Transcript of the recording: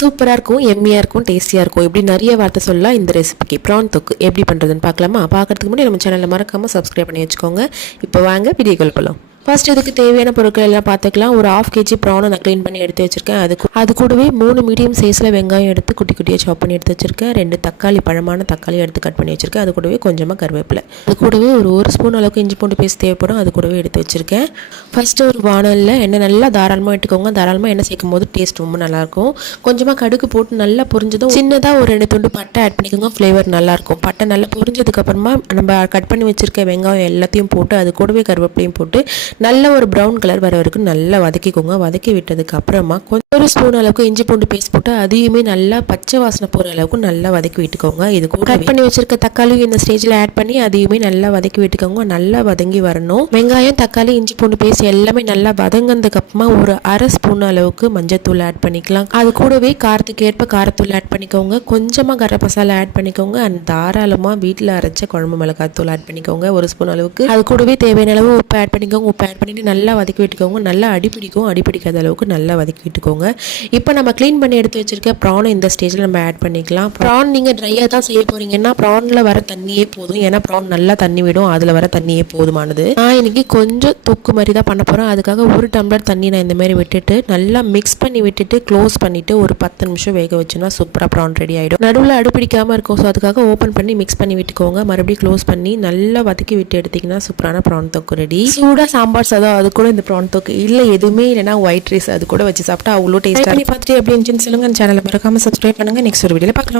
சூப்பராக இருக்கும் எம்மியாக இருக்கும் டேஸ்டியாக இருக்கும். இப்படி நிறைய வார்த்தை சொல்லலாம் இந்த ரெசிபிக்கு ப்ரான் தொக்கு எப்படி பண்ணுறதுன்னு பார்க்கலாமா? பார்க்குறதுக்கு முன்னாடி நம்ம சேனலில் மறக்காமல் சப்ஸ்கிரைப் பண்ணி வச்சுக்கோங்க. இப்போ வாங்க வீடியோக்குள்ள போகலாம் ஃபர்ஸ்ட் இதுக்கு தேவையான பொருட்கள் எல்லாம் பார்த்துக்கலாம். ஒரு ஆஃப் கேஜி ப்ரானை நான் க்ளீன் பண்ணி எடுத்து வச்சுருக்கேன். அது அது கூடவே மூணு மீடியம் சைஸில் வெங்காயம் எடுத்து குட்டி குட்டியாக சாப் பண்ணி எடுத்து வச்சுருக்கேன். ரெண்டு தக்காளி பழமான தக்காளி எடுத்து கட் பண்ணி வச்சுருக்கேன். அது கூடவே கொஞ்சமாக கருவேப்பிலை. அது கூடவே ஒரு ஒரு ஸ்பூன் அளவுக்கு இஞ்சி பூண்டு பேஸ்ட் தேவைப்படும். அது கூடவே எடுத்து வச்சுருக்கேன். ஃபஸ்ட்டு ஒரு வானலில் எண்ணெய் நல்லா தாராளமாக எடுத்துக்கோங்க. தாராளமாக எண்ணெய் சேர்க்கும் போது டேஸ்ட் ரொம்ப நல்லாயிருக்கும். கொஞ்சமாக கடுகு போட்டு நல்லா பொரிஞ்சதும் சின்னதாக ஒரு ரெண்டு துண்டு பட்டை ஆட் பண்ணிக்கோங்க. ஃப்ளேவர் நல்லாயிருக்கும். பட்டை நல்லா புரிஞ்சதுக்கப்புறமா நம்ம கட் பண்ணி வச்சுருக்க வெங்காயம் எல்லாத்தையும் போட்டு அது கூடவே கருவேப்பிலையும் போட்டு நல்ல ஒரு ப்ரௌன் கலர் வர வரைக்கும் நல்லா வதக்கிக்கோங்க. வதக்கி விட்டதுக்கு அப்புறமா ஒரு ஸ்பூன் அளவுக்கு இஞ்சி பூண்டு பேஸ்ட் போட்டு அதையுமே நல்லா பச்சை வாசனை போகிற அளவுக்கு நல்லா வதக்கி விட்டுக்கோங்க. இது கூட கட் பண்ணி வச்சிருக்க தக்காளியும் இந்த ஸ்டேஜில் ஆட் பண்ணி அதையுமே நல்லா வதக்கி விட்டுக்கோங்க. நல்லா வதங்கி வரணும். வெங்காயம் தக்காளி இஞ்சி பூண்டு பேஸ்ட் எல்லாமே நல்லா வதங்கினதுக்கு அப்புறமா ஒரு அரை ஸ்பூன் அளவுக்கு மஞ்சத்தூள் ஆட் பண்ணிக்கலாம். அது கூடவே காரத்துக்கு ஏற்ப காரத்தூள் ஆட் பண்ணிக்கோங்க. கொஞ்சமாக கர மசாலா ஆட் பண்ணிக்கோங்க. அண்ட் தாராளமாக வீட்டில் அரைச்ச குழம்பு மிளகாய் தூள் ஆட் பண்ணிக்கோங்க. ஒரு ஸ்பூன் அளவுக்கு. அது கூடவே தேவையான அளவு உப்பு ஆட் பண்ணிக்கோங்க. உப்பு ஆட் பண்ணிட்டு நல்லா வதக்கி விட்டுக்கோங்க. நல்லா அடிப்பிடிக்கும் அடிப்பிடிக்காத அளவுக்கு நல்லா வதக்கி விட்டுக்கோங்க. இப்போ நம்ம க்ளீன் பண்ணி எடுத்து வச்சிருக்க ப்ரானை இந்த ஸ்டேஜில் நம்ம ஆட் பண்ணிக்கலாம். ப்ரான் நீங்கள் ட்ரையாக தான் செய்ய போறீங்கன்னா ப்ரானில் வர தண்ணியே போதும். ஏன்னா ப்ரான் நல்லா தண்ணி விடும். அதில் வர தண்ணியே போதுமானது. நான் இன்னைக்கு கொஞ்சம் தொக்கு மாதிரி தான் பண்ண போகிறேன் அதுக்காக ஒரு டம்ளர் தண்ணி நான் இந்த மாதிரி விட்டுட்டு நல்லா மிக்ஸ் பண்ணி விட்டுட்டு க்ளோஸ் பண்ணிட்டு ஒரு பத்து நிமிஷம் வேக வச்சுன்னா சூப்பராக ப்ரான் ரெடி ஆகிடும் நடுவில் அடுப்பிடிக்காமல் இருக்கும் ஸோ அதுக்காக ஓப்பன் பண்ணி மிக்ஸ் பண்ணி விட்டுக்கோங்க. மறுபடியும் க்ளோஸ் பண்ணி நல்லா வதக்கி விட்டு எடுத்தீங்கன்னா சூப்பரான ப்ரான் தொக்கு ரெடி சூடாக சாம்பார் சாதம் அது கூட இந்த ப்ரான் தொக்கு. இல்லை எதுவுமே இல்லைன்னா ஒயிட் ரைஸ் அது கூட வச்சு சாப்பிட்டா அவ்வளோ டேஸ்ட்டாக பண்ணி பார்த்துட்டு எப்படி இருந்துச்சுன்னு சொல்லுங்க. சேனலை மறக்காம சப்ஸ்கிரைப் பண்ணுங்க. நெக்ஸ்ட் ஒரு வீடியோவில் பார்க்கலாம்.